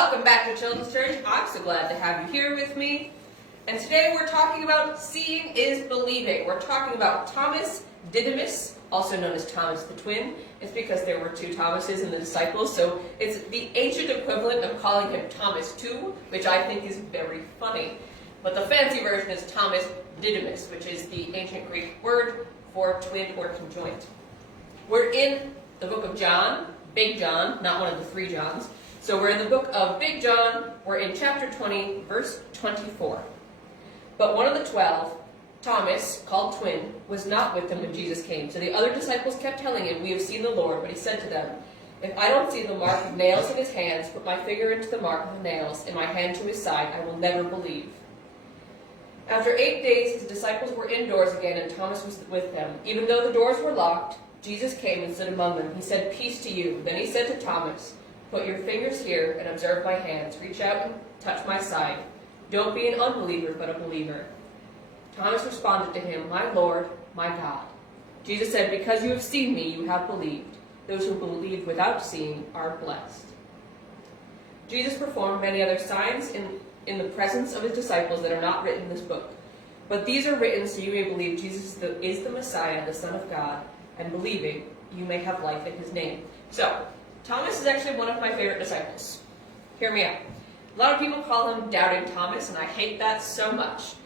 Welcome back to Children's Church. I'm so glad to have you here with me. And today we're talking about seeing is believing. We're talking about Thomas Didymus, also known as Thomas the Twin. It's because there were two Thomases in the disciples, so it's the ancient equivalent of calling him Thomas II, which I think is very funny. But the fancy version is Thomas Didymus, which is the ancient Greek word for twin or conjoint. We're in the book of John, Big John, not one of the three Johns. So we're in the book of Big John. We're in chapter 20, verse 24. But one of the 12, Thomas, called Twin, was not with them when Jesus came. So the other disciples kept telling him, "We have seen the Lord." But he said to them, "If I don't see the mark of nails in his hands, put my finger into the mark of the nails, and my hand to his side, I will never believe." After 8 days, his disciples were indoors again, and Thomas was with them. Even though the doors were locked, Jesus came and stood among them. He said, "Peace to you." Then he said to Thomas, "Put your fingers here and observe my hands. Reach out and touch my side. Don't be an unbeliever, but a believer." Thomas responded to him, "My Lord, my God." Jesus said, "Because you have seen me, you have believed. Those who believe without seeing are blessed." Jesus performed many other signs in the presence of his disciples that are not written in this book. But these are written so you may believe Jesus is the Messiah, the Son of God, and believing, you may have life in his name. So, Thomas is actually one of my favorite disciples. Hear me out. A lot of people call him Doubting Thomas, and I hate that so much.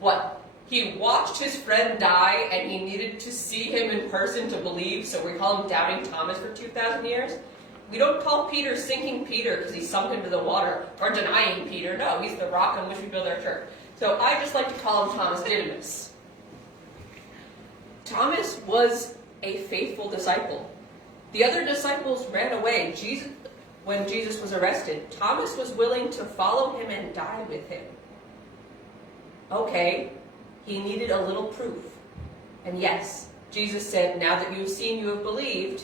What? He watched his friend die, and he needed to see him in person to believe, so we call him Doubting Thomas for 2,000 years? We don't call Peter Sinking Peter because he sunk into the water, or denying Peter. No, he's the rock on which we build our church. So I just like to call him Thomas Didymus. Thomas was a faithful disciple. The other disciples ran away when Jesus was arrested. Thomas was willing to follow him and die with him. Okay, he needed a little proof. And yes, Jesus said, "Now that you have seen, you have believed."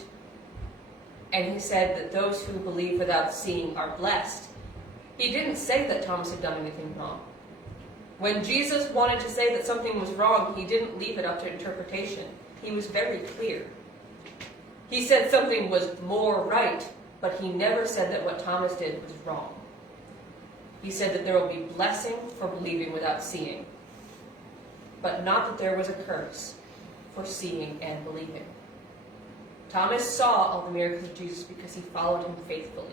And he said that those who believe without seeing are blessed. He didn't say that Thomas had done anything wrong. When Jesus wanted to say that something was wrong, he didn't leave it up to interpretation. He was very clear. He said something was more right, but he never said that what Thomas did was wrong. He said that there will be blessing for believing without seeing, but not that there was a curse for seeing and believing. Thomas saw all the miracles of Jesus because he followed him faithfully.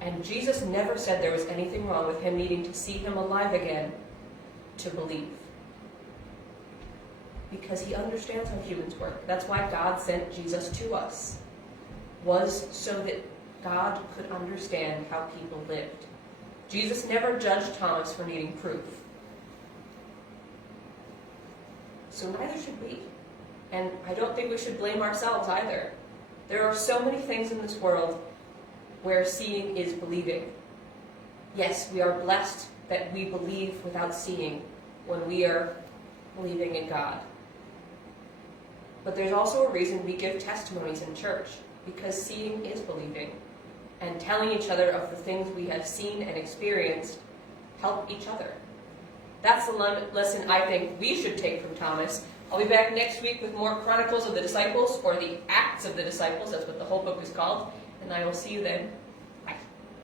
And Jesus never said there was anything wrong with him needing to see him alive again to believe. Because he understands how humans work. That's why God sent Jesus to us, was so that God could understand how people lived. Jesus never judged Thomas for needing proof. So neither should we. And I don't think we should blame ourselves either. There are so many things in this world where seeing is believing. Yes, we are blessed that we believe without seeing when we are believing in God. But there's also a reason we give testimonies in church, because seeing is believing. And telling each other of the things we have seen and experienced help each other. That's the lesson I think we should take from Thomas. I'll be back next week with more Chronicles of the Disciples, or the Acts of the Disciples. That's what the whole book is called. And I will see you then.